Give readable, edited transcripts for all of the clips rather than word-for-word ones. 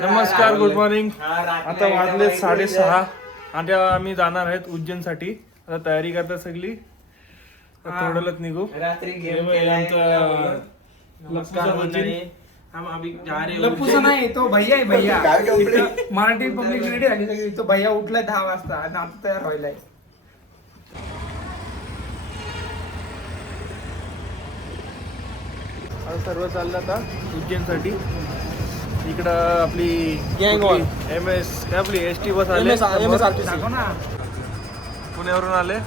नमस्कार, good morning. आता वाजले 6:30 आणि आम्ही जाणार आहेत उज्जैनसाठी. आता तयारी करता सगळी. थोडंच निघू. लप्पूसा नाही, तो भैया आहे. भैया मराठी पब्लिक रेडी झाली सगळी. तो भैया उठलाय 10 वाजता आणि आता तयार व्हायलाय. सर्व चाललं आता उज्जैनसाठी. इकडं आपली MS काय आपली ST बस आले. दाखव ना. पुण्यावरून आले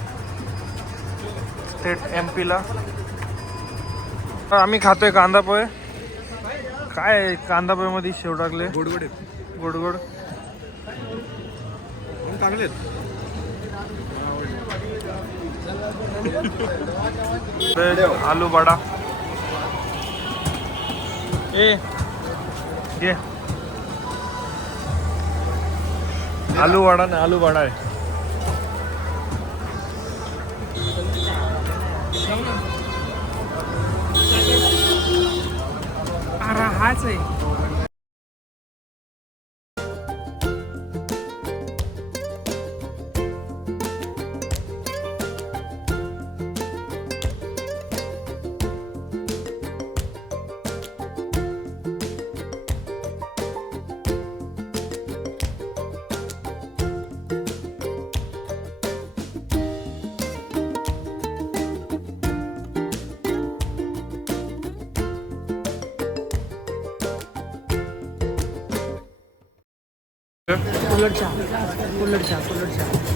थेट MP ला. आम्ही खातोय कांदा पोहे. काय कांदा पोहे मध्ये शेव टाकले. गोड गोड चांगले. आलू वडा ये आलू वडा ना, आलू वडा आहे. अरे हाच आहे.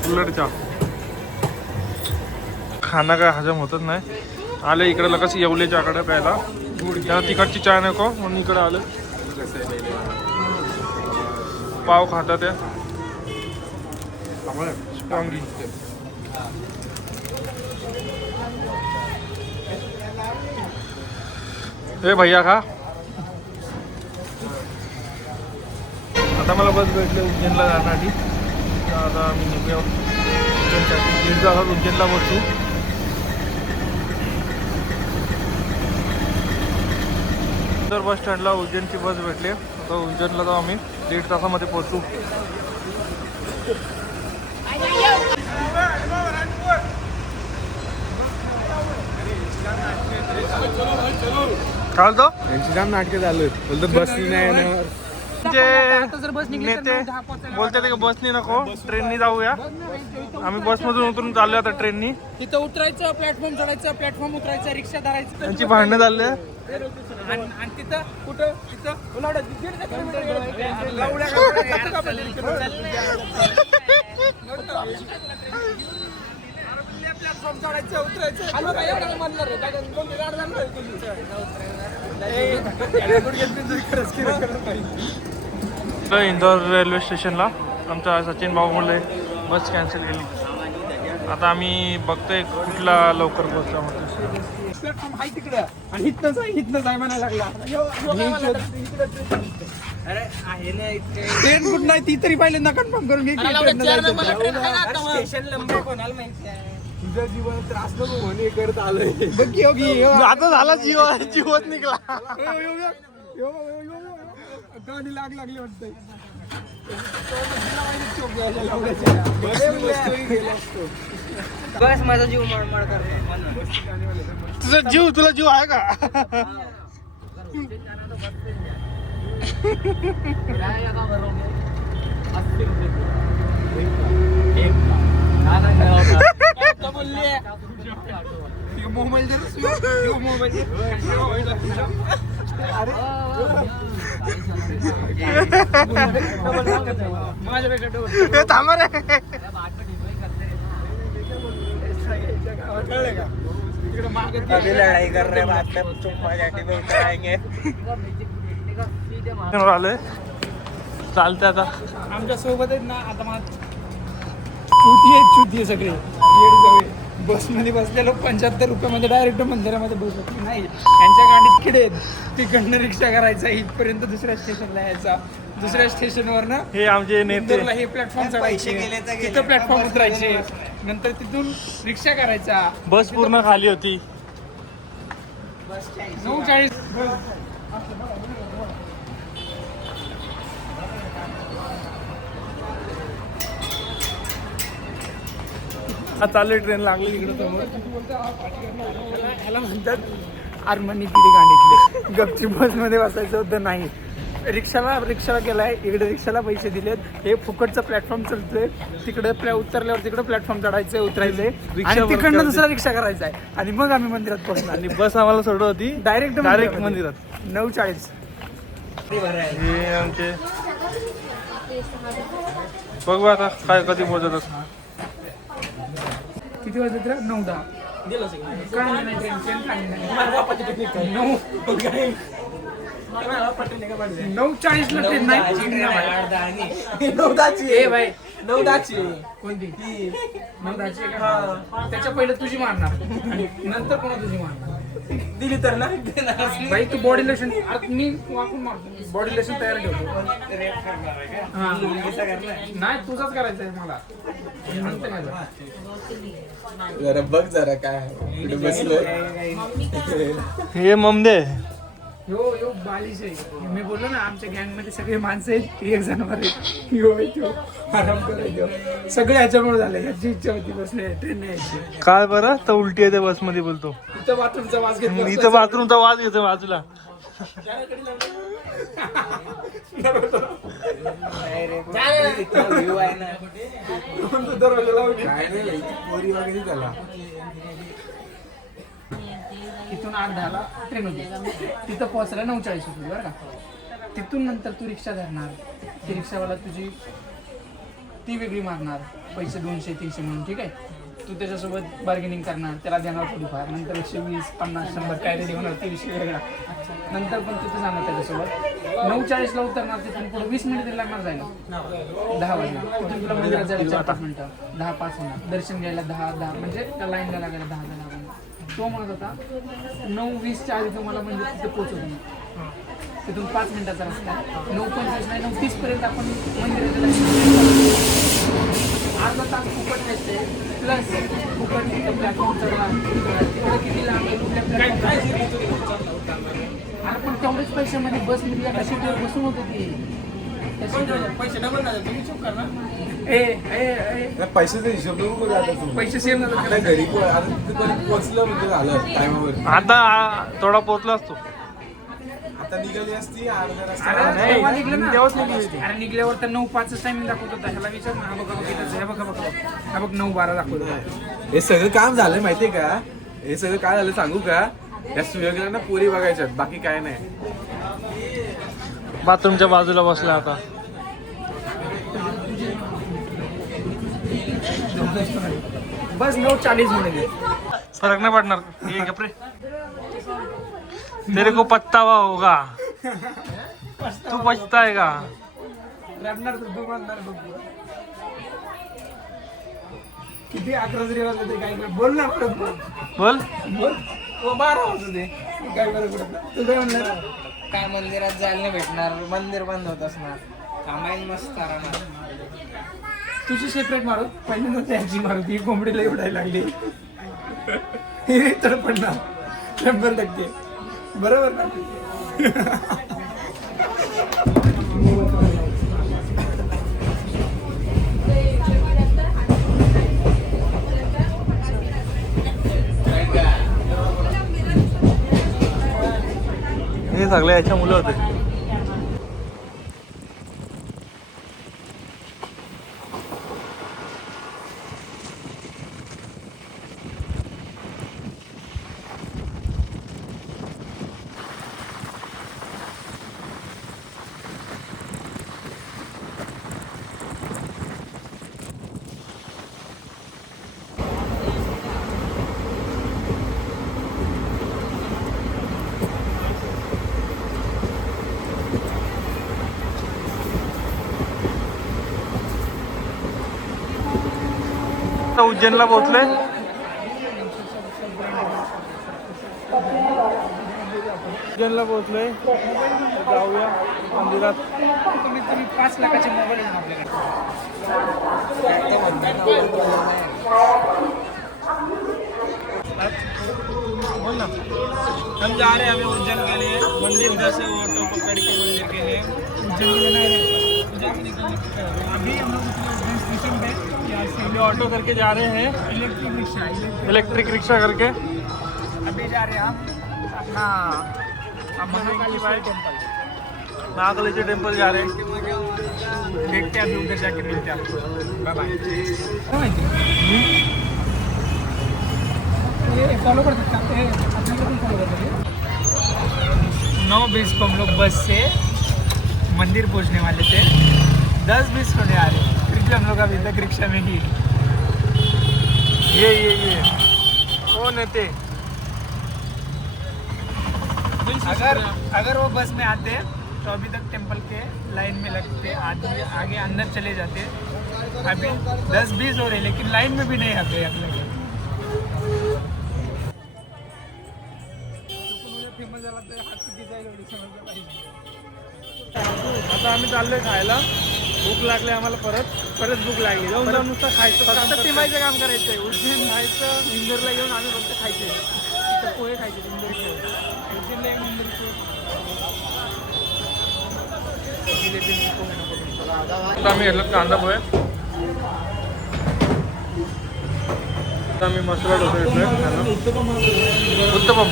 उलटच्या खाना काय हजम होतच नाही. आले इकडे लगेच येवलेच्या कडे प्यायला. त्याला तिकडची चहा नको म्हणून इकडे आले. पाव खातात त्या स्पॉंगी. हे भैया खा. आता मला बस भेटले उज्जैनला जाण्यासाठी. आता आम्ही निघूया उज्जैनसाठी. 1.5 तासात उज्जैनला पोहोचू. तर बस स्टँडला उज्जैनची बस भेटली. आता उज्जैनला जाऊ आम्ही. 1.5 तासामध्ये पोहोचू. काय बोलतो? यांची जाम नाटके चालू आहेत. बोलतो बस नाही येणार. नेते बोलते की बसनी नको, ट्रेननी जाऊया. आम्ही बसमधून उतरून चाललो आता ट्रेननी. तिथं उतरायचं, प्लॅटफॉर्म चढायचं, प्लॅटफॉर्म उतरायचं, रिक्षा धरायचं. त्यांची भांडणं चालले. आणि तिथं कुठं तिथं प्लॅटफॉर्म चढायचं, उतरायचं. इंदोर रेल्वे स्टेशनला आमचा सचिन भाऊ बोलले बस कॅन्सल केली. आता आम्ही बघतोय कुठला लवकर पोहोचला म्हणतो. प्लॅटफॉर्म आहे तिकडं आणि इथनंच आहे म्हणायला लागला. अरे आहे ना ट्रेन कुठं नाही ती तरी पहिल्यांदा कन्फर्म करून घे. स्टेशन नंबर कोणाला माहिती आहे. तुझ्या जीवनात त्रास नको म्हणे करत आलोय. बघ योगी आता झाला जीवत निघला. गाडी लागली वाटतंय. बस माझा जीव मळमळ करतो. तुला जीव आहे का? मोबाईल थांबा रे. लढाई कर रहे आलोय. चालतंय आता आमच्या सोबत आहेत ना. आता चुती आहे सगळे. बसमध्ये बसलेलो 75 रुपयामध्ये डायरेक्ट मंदिरामध्ये बसत नाही. यांच्या गाडीत किडे आहेत. तिकडनं रिक्षा करायचा इथपर्यंत दुसऱ्या स्टेशनला यायचा. दुसऱ्या स्टेशनवर ना हे आमचे नेते. हे प्लॅटफॉर्म चढायचे, तिथं प्लॅटफॉर्म उतरायचे, नंतर तिथून रिक्षा करायचा. बस पूर्ण खाली होती. 9:40 हा चालू ट्रेन लागली इकडे समोर. ह्याला म्हणतात आरमानी किडी गांडीतले. गपची बसमध्ये बसायचं होतं नाही. रिक्षाला गेलाय, इकडे रिक्षाला पैसे दिलेत. हे फुकटचा प्लॅटफॉर्म चालतोय. तिकडे उतरल्यावर तिकडे प्लॅटफॉर्म चढायचंय, उतरायचंय आणि तिकडनं दुसरा रिक्षा करायचा आहे आणि मग आम्ही मंदिरात पोहोचणार. आणि बस आम्हाला सोडत होती डायरेक्ट मंदिरात 9:40. हे आमचे बघू आता काय कधी पोहोचत असणार. किती वाजत रे? 9:10. काय नाही, ट्रेन 9:40 ला ट्रेन नाही. 9:10 कोणती? 9:10 का? त्याच्या पहिले तुझी मारणार, नंतर कोणा तुझी मारणार दिली तर ना. भाई तू बॉडी लोशन, मी वाकून मारतो. बॉडी लोशन तयार ठेवतो. नाही तुझाच करायचं आहे मला. जरा बघ जरा काय बसलोय. हे ममदे यो बालिश आहे. मी बोललो ना आमच्या गँग मध्ये सगळे माणसं आहेत, एक जनावर आहेत. यो आराम करायचो. सगळे ह्याच्यामुळे झालं. याची इच्छा होती बसले ट्रेन यायची. काय बरं तर उलटी आहे त्या बस मध्ये बोलतो. इथं बाथरूमचा वास घेतला. इथं बाथरूमचा वाज येतो बाजूला. काय नाही पोरी वगैरे झाला. तिथून 8:10 ट्रेन होती. तिथं पोहोचायला 9:40 होती बरं का. तिथून नंतर तू रिक्षा धरणार. ती रिक्षावाला तुझी ती वेगळी मारणार पैसे 200-300 म्हणून, ठीक आहे. तू त्याच्यासोबत बार्गेनिंग करणार, त्याला देणार थोडीफार. नंतर 120, 50, 100 काय रेडी होणार ते विषय वेगळा. नंतर पण तिथं जाणार त्याच्यासोबत. 9:40 ला उतरणार. तिथून पुढे 20 मिनिट तरी लागणार जायला. 10 वाजता तिथून तुला मंदिरात जायला 4-5 मिनिटं. 10-5 होणार. दर्शन घ्यायला 10 म्हणजे त्या लाईनला लागायला 10 लागणार. तो म्हणत होता 9:20च्या आधी तुम्हाला म्हणजे तिथे पोहोचवतो मी. तिथून 5 मिनिटाचा रस्ता. 9:25 नाही 9:30 पर्यंत आपण मंदिराला अर्धा तास फुकट नसते. प्लस फुकट प्लॅटफॉर्म चढला. तिकडे किती लांब आहे पण तेवढेच पैशामध्ये बसमध्ये एका सीटवर बसून होते ती. पैसे डबल पैशाचा हिशोब नको आता तू. पैसे सेम आता घरी पोहोचलं म्हणजे झालं टायमावर. आता थोडा पोहोचला असतो. आता निघाली असती अर्धा रस्ता. अरे निघल्यावर तर 9:05 टायमिंग दाखवत होता. ह्याला विचार ना. हा बघ 9:12 दाखवत होता. हे सगळं काम झालं माहितीये का? हे सगळं काय झालं सांगू का? या सूर्यग्रहणात पोरी बघायच्यात, बाकी काय नाही. बाथरूमच्या बाजूला बसला आता. बस 9:40 मध्ये फरक नाही पडणार. ये कपडे तेरे को पछतावा होगा. तू पछताएगा. रडणार तर दुकानदार बघ. किती 11 जरी वाजले तरी काय बोल ना. बोल. 12 वाजले काय बरं. तू काय म्हणणार? काय मंदिरात जायला नाही भेटणार. मंदिर बंद होत असणार. कामाईन मस्त राहणार. तुझी सेपरेट मारू पहिल्यांदा त्याची मारुती कोंबडीला उडायला लागली. हे तर पडणार 100%. बरोबर ना. हे सगळे याच्या मुलं होते. उज्जैनला पोहोचले. उज्जैनला पोहोचलोय. जाऊया मंदिरात. कमीत कमी 5 लाखाचे मोबाईल आहे आपल्याकडे. बोल ना. हम जा रहे हैं अभी उज्जैन के लिए. मंदिर इधर से ऑटो पकड़ के मंदिर के लिए उज्जैन निकलने अभी हम लोग स्टेशन पे या ये ऑटो करके जा रहे हैं, इलेक्ट्रिक रिक्शा इलेक्ट्रिक रिक्शा करके। अभी जा रहे हैं हम अपना महाकालेश्वर टेम्पल। महाकालेश्वर टेम्पल जा रहे हैं। देखते हैं अभी उधर जाके मिलते हैं आपको। Bye bye. ये फॉलो कर सकते हैं, अपने को फॉलो कर सकते हैं। 9:20 को हम लोग बस से मंदिर पहुंचने वाले थे, 10:20 होने आ रहे क्योंकि हम लोग अभी तक रिक्शा में ही। ये कौन है ते? अगर वो बस में आते तो अभी तक टेम्पल के लाइन में लगते, आगे अंदर चले जाते। अभी 10:20 हो रहे लेकिन लाइन में भी नहीं आते अगले। आता आम्ही चाललोय खायला, भूक लागली आम्हाला परत भूक लागली, जाऊन नुसतं खायचं, फक्त टिमायचं काम करायचंय. उज्जैन खायचं, इंदोरला येऊन आम्ही फक्त खायचे, पोहे खायचे इंदोरचे. उज्जैनला येऊन मंदिरचं आता आम्ही घेतलं कांदा पोहे. आता आम्ही मसाला डोसा घेतलोय खायला. उत्तपम.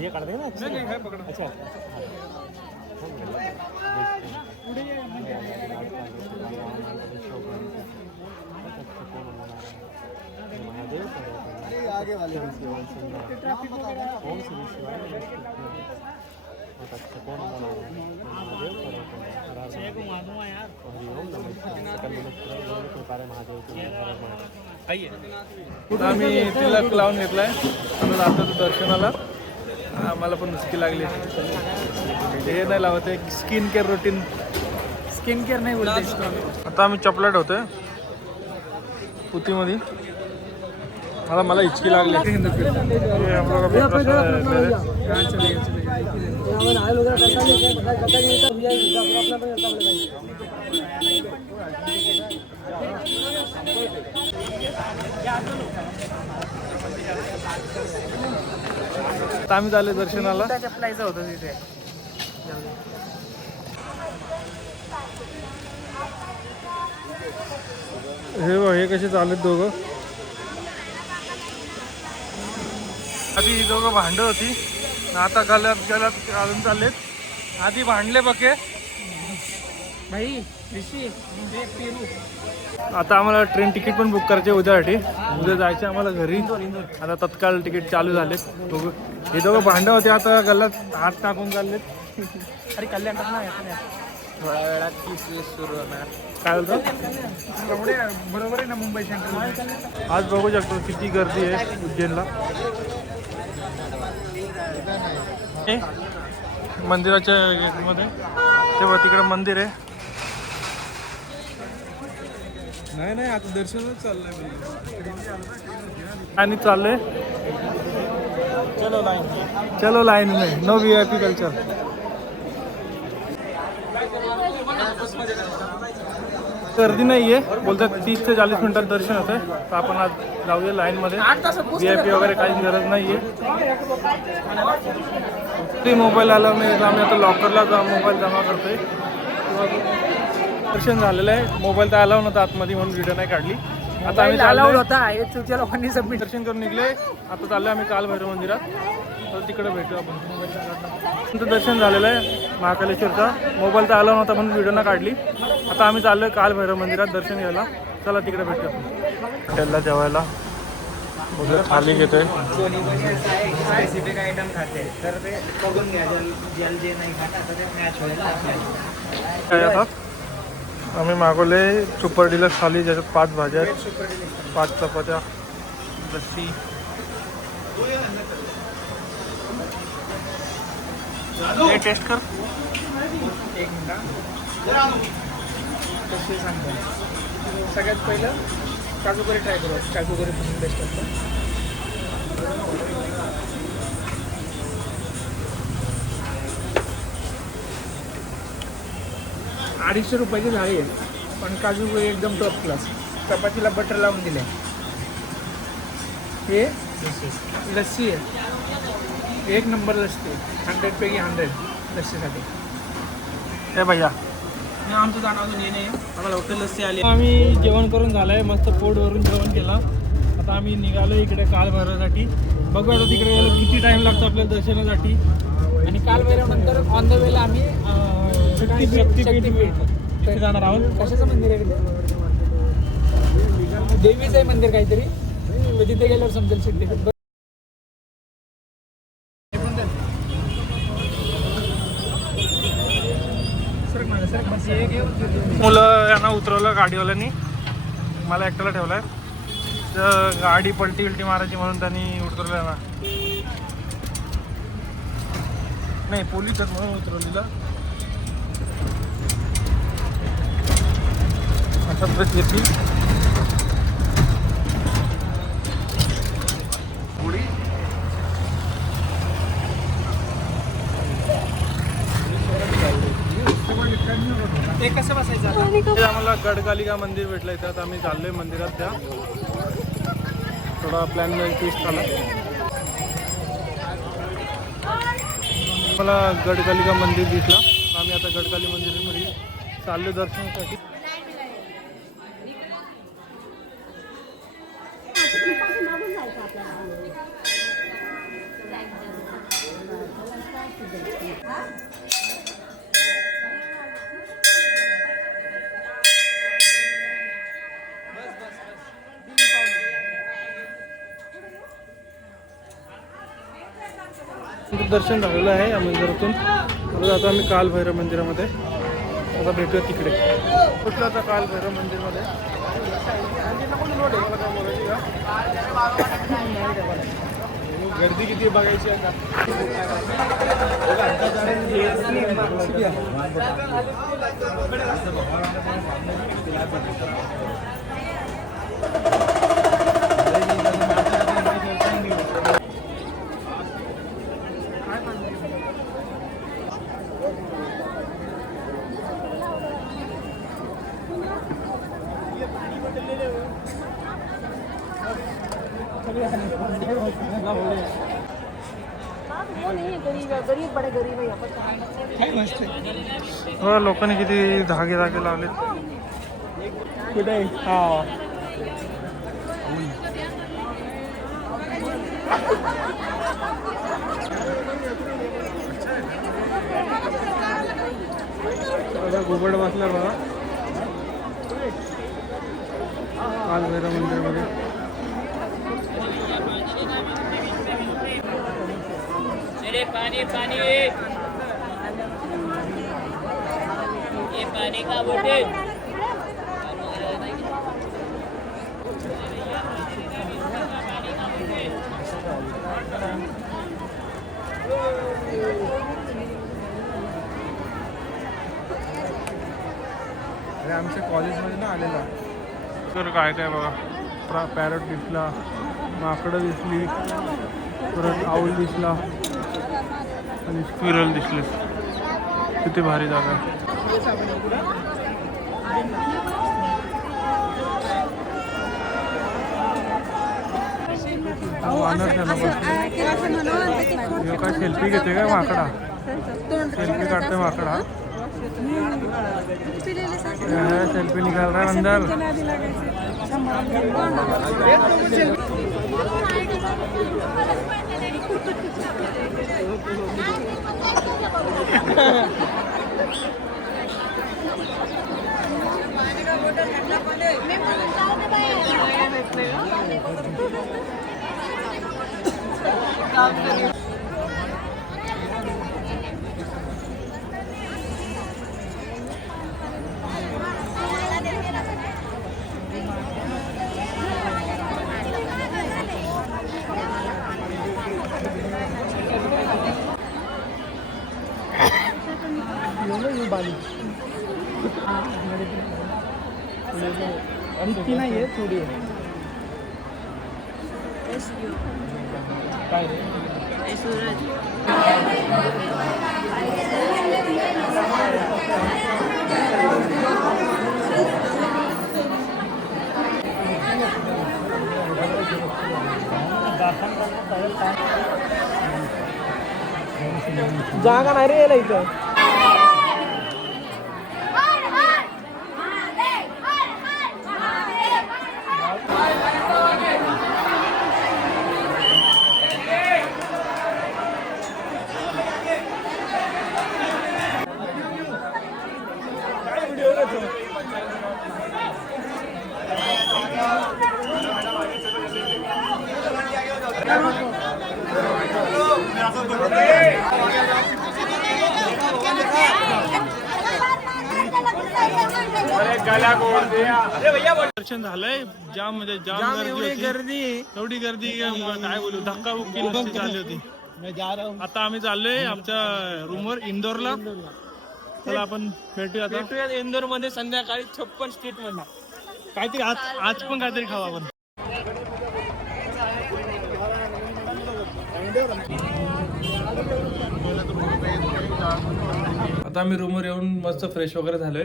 ये काढ दे ना. नाही पकडा. अच्छा. आगे वाले आम्ही तिलक लावून घेतलाय आणि आता दर्शनाला. आम्हाला पण नुसती लागली. हे नाही लावत आहे, skin care routine. Skin care नाही बोलते इसको. आता आम्ही चपला ठेवतोय पुतीमध्ये. मला हिचकी लागली. हे हम लोग अभी प्रसाद ले रहे हैं. आता आम्ही चालले दर्शनाला. चपलायचं होतं तिथे. हे कसे चालत दोघं. आधी ही दोघं भांड होती, आता गल्यात घालून चाललेत. आधी भांडले बके. भाई ऋषी म्हणजे पेरू. आता आम्हाला ट्रेन तिकीट पण बुक करायचे उद्यासाठी. उद्या जायचे आम्हाला घरी. आता तत्काळ तिकीट चालू झालेत. दोघं हे दोघं भांडं होते, आता गल्ल्यात हात टाकून चाललेत. अरे कल्याण टाक ना. थोड्या वेळात 30 सुरू होणार. काय बोलतो? एवढे बरोबर आहे ना मुंबई सेंट्रल. आज बघू शकतो किती गर्दी आहे उज्जैनला. मंदिराच्या गेटमध्ये तेव्हा तिकडे मंदिर आहे. नाही आता दर्शनच चाललंय. आणि चाललंय चलो लाईन में. No VIP culture. गर्दी नाही आहे बोलतात. 30 ते 40 मिनिटात दर्शन होतं. तर आपण आज जाऊया लाईनमध्ये. VIP वगैरे काहीच गरज नाही आहे. ते मोबाईल आला नाही, आम्ही आता लॉकरला मोबाईल जमा करतोय. दर्शन झालेलं आहे. मोबाईल तर अलाव नव्हता आतमध्ये म्हणून व्हिडिओ नाही काढली. आता आम्ही अलाउड होता हे चुकीच्या लोकांनी सबमिट. दर्शन करून निघले. आता चाललो आम्ही काल भैरव मंदिरात. तर तिकडे भेटू आपण. तुमचं दर्शन झालेलं आहे महाकालेश्वरचा. मोबाईल तर आला नव्हता म्हणून व्हिडिओ ना काढली. आता आम्ही चाललोय काल भैरव मंदिरात दर्शन घ्यायला. चला तिकडे भेटू आपण. हॉटेलला जेवायला उद्या थाली घेतोय. स्पेसिफिक आयटम खाते तर ते बघून घ्या. जल जे नाही खाता तर ते मॅच होईल. काय आता आम्ही मागवले सुपर डिलक्स थाली, ज्याच्यात 5 भाज्या आहेत, 5 चपात्या, लस्सी. हे टेस्ट कर. एक मिनिट कसे सांगतो. सगळ्यात पहिलं काजू करी ट्राय करू. काजू करी पण बेस्ट असतं. 250 रुपयाची झाली आहे, पण काजू करी एकदम टॉप क्लास. चपातीला बटर लावून दिले. हे लस्सी आहे, एक नंबर लस्सी आहे, 100 पैकी 100 लस्सीसाठी. हे भैया आमचं जाणं अजून ये नाही, आम्हाला लवकर लस्सी आली. आम्ही जेवण करून झालंय, मस्त पोट भरून जेवण केलं. आता आम्ही निघालो इकडे कालभैरवसाठी. बघू आता तिकडे गेलो किती टाइम लागतो आपल्याला दर्शनासाठी. आणि काल नंतर ऑन द वेला आम्ही शक्तीपीठ तिथे जाणार आहोत. कशाचं मंदिर आहे तिथे? देवीचं आहे मंदिर काहीतरी, तर तिथे गेल्यावर समजेल शक्तीपीठ. मुलं यांना उतरवलं गाडीवाल्यांनी, मला एकट्याला ठेवलाय. तर गाडी पलटी मारायची म्हणून त्यांनी उतरवलं ना, नाही पोलीस आहेत म्हणून उतरवलेलं. अशा परिस्थिती ते कसं बसायचं? आम्हाला गडकालिका मंदिर भेटलं इथं. आता आम्ही चाललोय मंदिरात. त्या थोडा प्लॅन ट्विस्ट झाला. मला गडकालिका मंदिर दिसला. आम्ही आता गडकाली मंदिरामध्ये चाललो दर्शनासाठी. दर्शन झालेलं आहे या मंदिरातून. परत आता आम्ही कालभैरव मंदिरामध्ये आता भेटूया तिकडे. कुठलं आता कालभैरव मंदिरमध्ये गर्दी किती बघायची आहे का? हो, लोकांनी किती धागे लावले. कुठे? हा, घुबड बसला बघा कालभैरव मंदिरमध्ये. पानी पानी ये पानी का बोतल. अरे आमच्या कॉलेजमध्ये ना आलेला. तर काय काय बघा, पॅरट दिसला, माकडं दिसली, परत आऊल दिसला आणि स्क्विरल दिसले. किती भारी जागा आहे. वानर त्याला बसले. काय सेल्फी घेते काय माकडा? सेल्फी काढते माकडा. सेल्फी निकाल रहा है अंदर. इतकी नाही आहे, थोडी आहे. काय रे? जागा नाही रे यायला इथं. दर्शन झालंय. जाम म्हणजे जाम गर्दी एवढी गर्दी काय बोलू, धक्का बुक्की नुसती झाली होती. आता आम्ही चाललोय आमच्या रूमवर इंदोरला. चला आपण भेटूया इंदोर मध्ये संध्याकाळी 56 स्ट्रीट मध्ये. काहीतरी आज पण काहीतरी खावा आपण. आता आम्ही रूमवर येऊन मस्त फ्रेश वगैरे झालोय.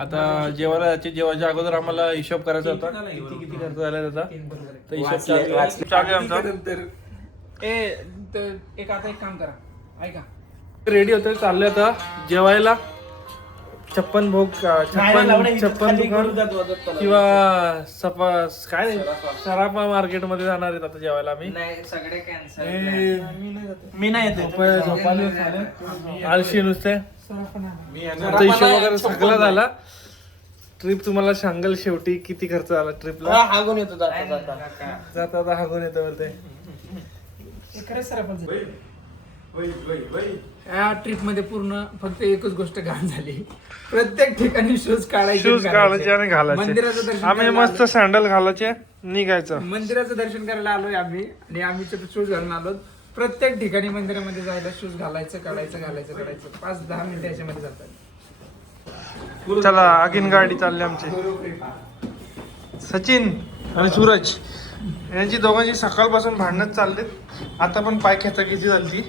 आता जेवायच्या अगोदर आम्हाला हिशोब करायचा होता किती खर्च झाला त्याचा. तर हिशोब चालू आहे आमचा. एक काम करा, ऐका. रेडी होतोय, चाललोय आता जेवायला. 56 भोग, 56 दुकान किंवा काय सराफा मार्केट मध्ये जाणार आहेत आता जेवायला आम्ही. सगळे कॅन्सल. मी नाही येतो. आळशी नुसते. आता हिशोब वगैरे सगळा झाला. ट्रिप तुम्हाला सांगेल शेवटी किती खर्च झाला ट्रिपला. हागून येतो जाता हागून येतो बोलते. या ट्रिप मध्ये पूर्ण फक्त एकच गोष्ट घाण झाली. प्रत्येक ठिकाणी शूज काढायचे आणि घालायचे. मंदिराचं दर्शन आम्ही मस्त सँडल घालायचे, निघायचं. मंदिराचं दर्शन करायला आलोय आम्ही आणि आम्ही शूज घालून आलो. प्रत्येक ठिकाणी मंदिरामध्ये जायला शूज घालायचं काढायचं 5-10 मिनिटं याच्यामध्ये जातात. चला आगीन गाडी चालली आमची. सचिन आणि सूरज यांची दोघांची सकाळपासून भांडणच चाललेत. आता पण पाय खेचाखिची झाली.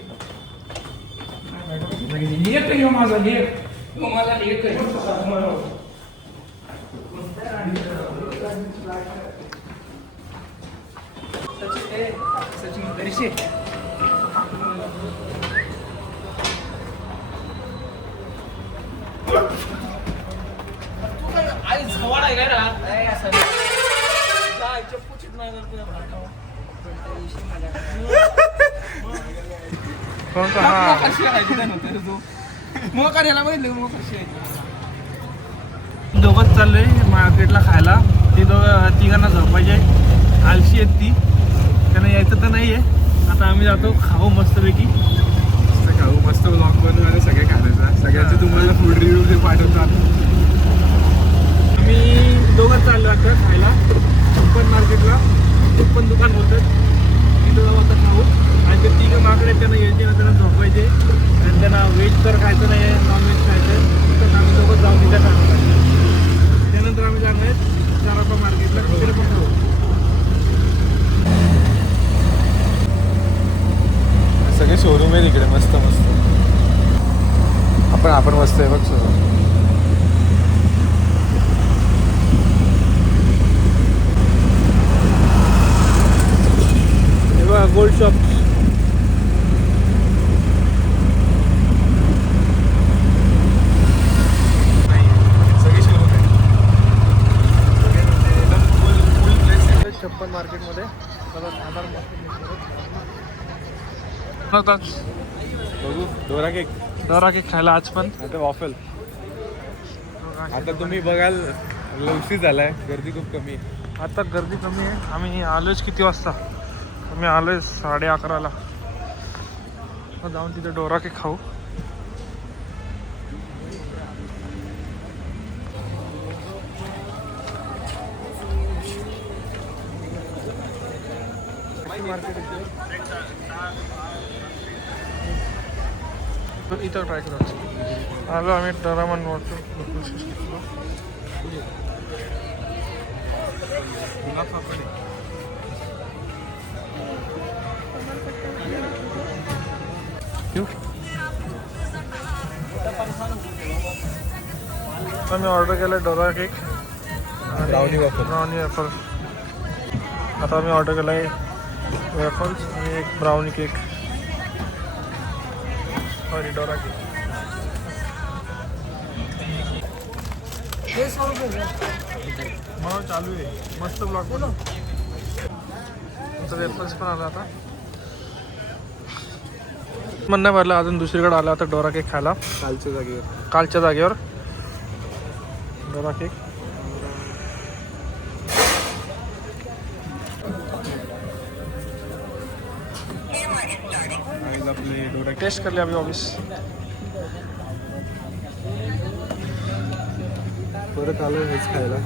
दोघंच चाललोय मार्केटला खायला. ती तिघांना झोपायचे, आलशी आहेत ती, त्यांना यायचं तर नाहीये. आता आम्ही जातो खाऊ मस्तपैकी. खाऊ मस्त ब्लॉग बनवू आणि सगळे खायचा. सगळ्यांचे तुम्हाला फूड रिव्ह्यू पाठवतात. आम्ही दोघंच चाललो आता खायला. 56 मार्केटला 56 दुकान होतं, तिथं जाऊ आता खाऊ. आणि ते तिघं माकडे त्यांना यायचे ना, त्यांना झोपायचे. आणि त्यांना व्हेज तर खायचं नाही, नॉनव्हेज खायचं. तर आम्ही दोघं जाऊन तिथे खाणार. त्यानंतर आम्ही जाणार आहे सराफा मार्केटला, तिकडे पण खाऊ. सगळे शोरूम आहे तिकडे मस्त मस्त. आपण मस्त आहे बघ शोरूम. हे बघा गोल्ड शॉप. सगळे शोरूम आहे. 56 मार्केटमध्ये बघू डोरा केक खायला आज पण. आता वॉफल. आता तुम्ही बघाल लवशी झालाय, गर्दी खूप कमी आहे. आता गर्दी कमी आहे. आम्ही आलोच किती वाजता? आम्ही आलोय 11:30ला. जाऊन तिथे डोरा केक खाऊ. इथं ट्राय करायचं. आलो आम्ही डोरामन वाटतो. आम्ही ऑर्डर केलं Dora cake, brownie waffle. Brownie wafer. आता आम्ही ऑर्डर केलं आहे वेफल्स आणि एक brownie cake sorry Dora cake. मग चालू आहे मस्त ब्लॉग पण. आमचा वेफल्स पण आला आता. मन नाही भरलं अजून दुसरीकडे आला आता डोरा केक खायला कालच्या जागेवर डोरा केक. टेस्ट कर लिया अभी ऑफिस. परत आलो हेच खायला.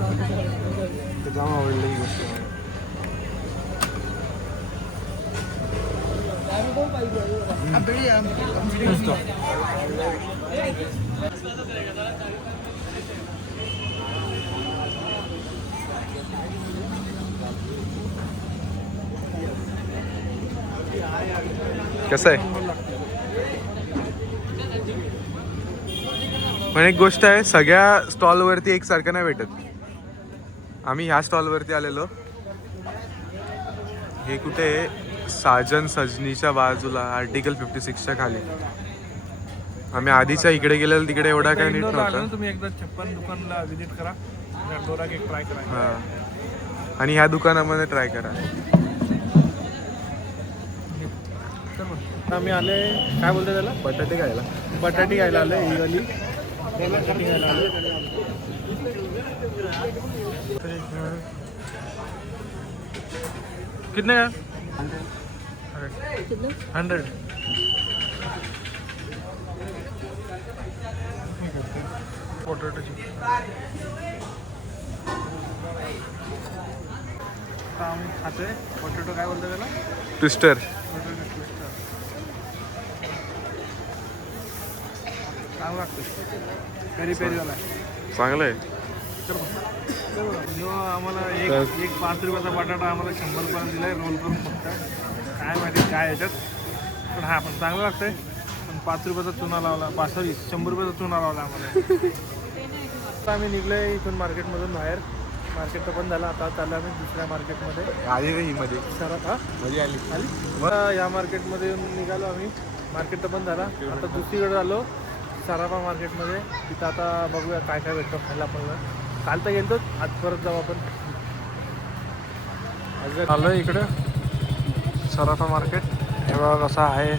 जाम आवडलं ही गोष्ट. कसं आहे. पण एक गोष्ट आहे सगळ्या स्टॉलवरती एकसारखं नाही भेटत. आम्ही ह्या स्टॉलवरती आलेलो. हे कुठे साजन सजनीच्या बाजूला आर्टिकल 56च्या खाली. आम्ही आधीच्या इकडे गेलेलो तिकडे एवढा काही नीट नव्हता. तुम्ही एकदा 56 दुकानला व्हिजिट करा डोरा केक ट्राय करा. हा आणि ह्या दुकानामध्ये ट्राय करा. आम्ही आले काय बोलतो त्याला बटाटे खायला. बटाटी घ्यायला आले ही वाली बटाटी घ्यायला आले. कितने का 100. पोटॅटोची आम्ही खातोय पोटॅटो काय बोलतो त्याला ट्विस्टर. चांगलं लागतं पेरी पेरीवाला चांगलं आहे. जो आम्हाला एक 5 रुपयाचा बटाटा आम्हाला 100 रुपयाला दिलाय रोल करून फक्त. काय माहिती काय याच्यात पण हा पण चांगलं लागतंय. पण 5 रुपयाचा चुना लावला 100 रुपयाचा चुना लावला आम्हाला. आता आम्ही निघलोय इथून मार्केटमधून बाहेर. मार्केट तर बंद झाला. आता चाललं आम्ही दुसऱ्या मार्केटमध्ये. आली नाही ही मध्ये सराफ हा मध्ये आली. या मार्केटमध्ये निघालो आम्ही. मार्केट तर बंद झाला. आता दुसरीकडे आलो सराफा मार्केटमध्ये. तिथं आता बघूया काय काय भेटतं खायला आपल्याला. काल तर गेलतो आज परत जाऊ आपण. आलो इकडे सराफा मार्केट. हे बघा कसं आहे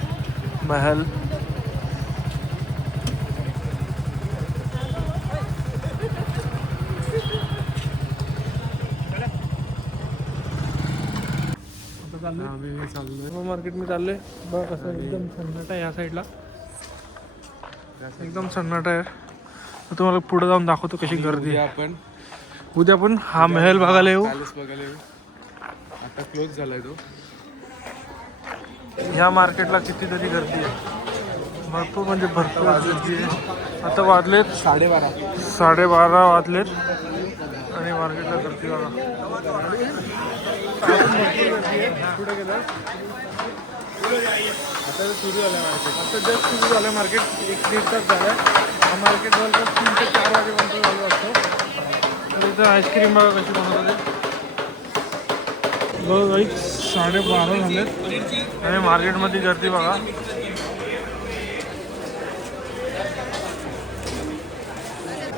महल. मार्केट मी चाललोय बघा कसं एकदम सन्नाटा आहे. या साईडला एकदम सन्नाटा आहे. तुम्हाला पुढे जाऊन दाखवतो कशी गर्दी आहे. आपण उद्या पण हा महल बघायला येऊ. पॅलेस बघायला येऊ. आता क्लोज झालाय तो. ह्या मार्केटला कितीतरी गर्दी आहे. भरपूर म्हणजे भरपूर गर्दी आहे. आता वाजलेत 12:30 वाजलेत आणि मार्केटला गर्दी बघा. पुढे गेलं आता सुरू झालं मार्केट. आता जस्ट सुरू झालं मार्केट. 1-1.5 तास झालं. हा मार्केट जवळपास 3 ते 4 वाजेपर्यंत चालू असतो. तर इथं आईस्क्रीम बघा कशी बनवतात. बघा एक 12:30 झालेत आणि मार्केटमध्ये गर्दी बघा.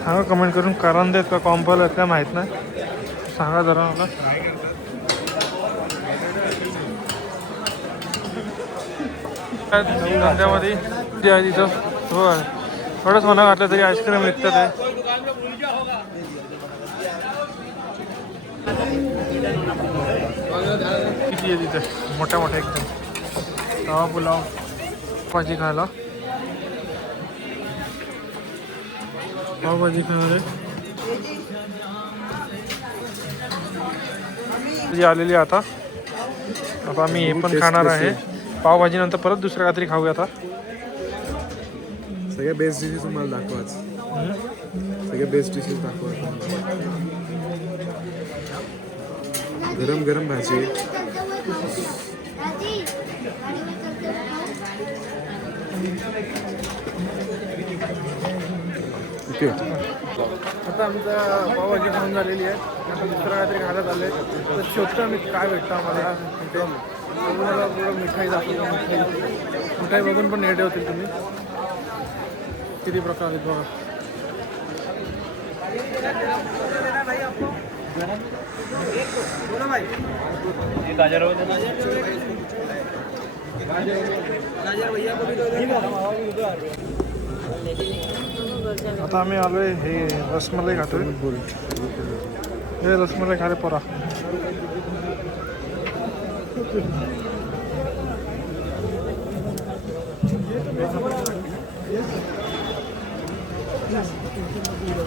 सांगा कमेंट करून करंदे आहेत का कॉम्पल आहेत का माहीत नाही. सांगा जरा मला. धंद्यामध्ये जे आहे तिथं हो थोडंच म्हणा घातलं तरी आईस्क्रीम विकतात आहे. किती आहे तिथे मोठ्या मोठ्या एकदम. तवा पुलाव भाजी खायला पावभाजी खाणार आहे. आलेली आता. आता आम्ही हे पण खाणार आहे. पावभाजी नंतर परत दुसरं काहीतरी खाऊया. आता सगळ्या बेस्ट डिशेस तुम्हाला दाखवाच. सगळ्या बेस्ट डिशेस दाखवा. गरम गरम भाजी. ओके आता आमचा पावभाजी खाऊन झालेली आहे. आता दुसरं काहीतरी खायला चालले तर शोधतो आम्ही काय भेटतं आम्हाला इथे. तुम्हाला थोडं मिठाई दाखवतो. मिठाई बघून पण नेडे होतील तुम्ही किती प्रकार आहेत बघा. आता आम्ही आलोय हे रसमलाई खातोय. हे रसमलाई खाले पोरा.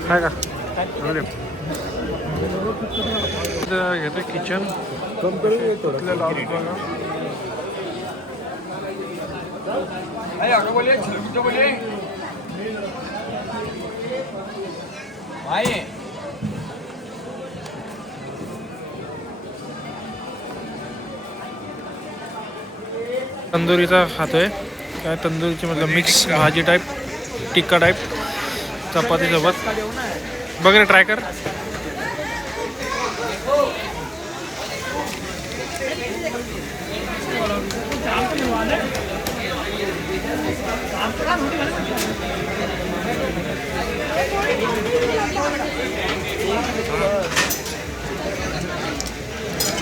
काय का घेतो किचन तंदुरीचा खातोय. काय तंदुरीची मतलब मिक्स भाजी टाईप टिक्का टाईप चपाती सोबत. बघ रे ट्राय कर.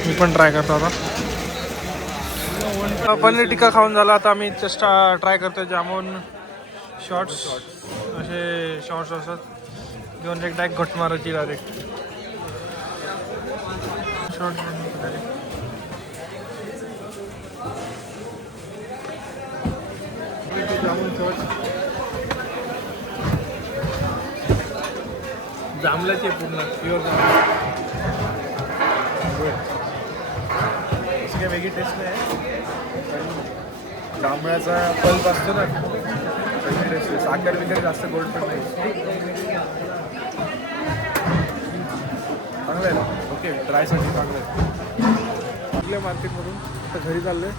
मी पण ट्राय करतो आता. पनीर टिक्का खाऊन झाला. आता आम्ही जस्ट ट्राय करतोय जामून शॉर्ट्स. असे शॉर्ट्स असतात घेऊन एक डायरेक्ट घट मारायची डायरेक्ट शॉर्ट. जामून शॉर्ट्स जांभळाचे पूर्ण प्युअर काय वेगळी टेस्ट नाही. जांभळाचा पल्प असतो ना वेगळी टेस्ट. साखर वगैरे जास्त गोड पण नाही. चांगलं आहे ना. ओके ड्रायसाठी चांगलं आहे. कुठल्या मार्केटमधून आता घरी चाललं आहे.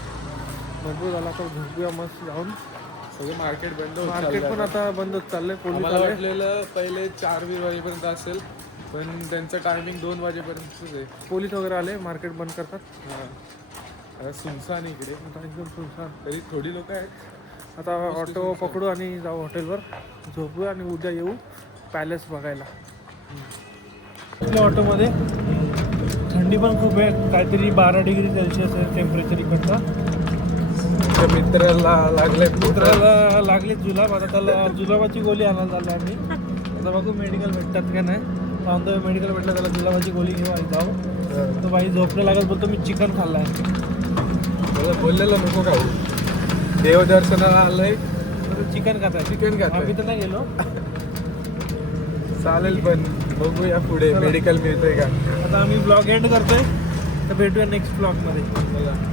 भरपूर झाला तर झोपूया मस्त जाऊन. सगळं मार्केट बंद मार्केट पण आता बंदच चाललंय. पोलीस आले. वाटलेलं पहिले 4 वाजेपर्यंत असेल पण त्यांचं टायमिंग 2 वाजेपर्यंतच आहे. पोलीस वगैरे आले मार्केट बंद करतात. हां सुनसान इकडे. आता एकदम सुनसान. तरी थोडी लोक आहेत. आता ऑटो पकडू आणि जाऊ हॉटेलवर झोपू आणि उद्या येऊ पॅलेस बघायला. आपल्या ऑटोमध्ये थंडी पण खूप आहे. काहीतरी 12 डिग्री सेल्सिअस आहे टेम्परेचर इकडचं. मित्राला लागलंय. मित्राला लागले जुलाब. आता त्याला जुलाबाची गोळी आणायला चाललो आम्ही. आता बघू मेडिकल भेटतात का नाही. ऑन द वे मेडिकल भेटलं त्याला जुलाबाची गोळी घेऊ आणि जाऊ. तो बाई झोपणे लागत बोलतो मी चिकन खाल्लं आहे. बोललेलं नको खाऊ. देवदर्शनाला आलंय चिकन खाता. चिकन खात. आम्ही तर नाही गेलो. चालेल पण बघूया पुढे मेडिकल मिळतंय का. आता आम्ही ब्लॉग एंड करतोय तर भेटूया नेक्स्ट ब्लॉगमध्ये.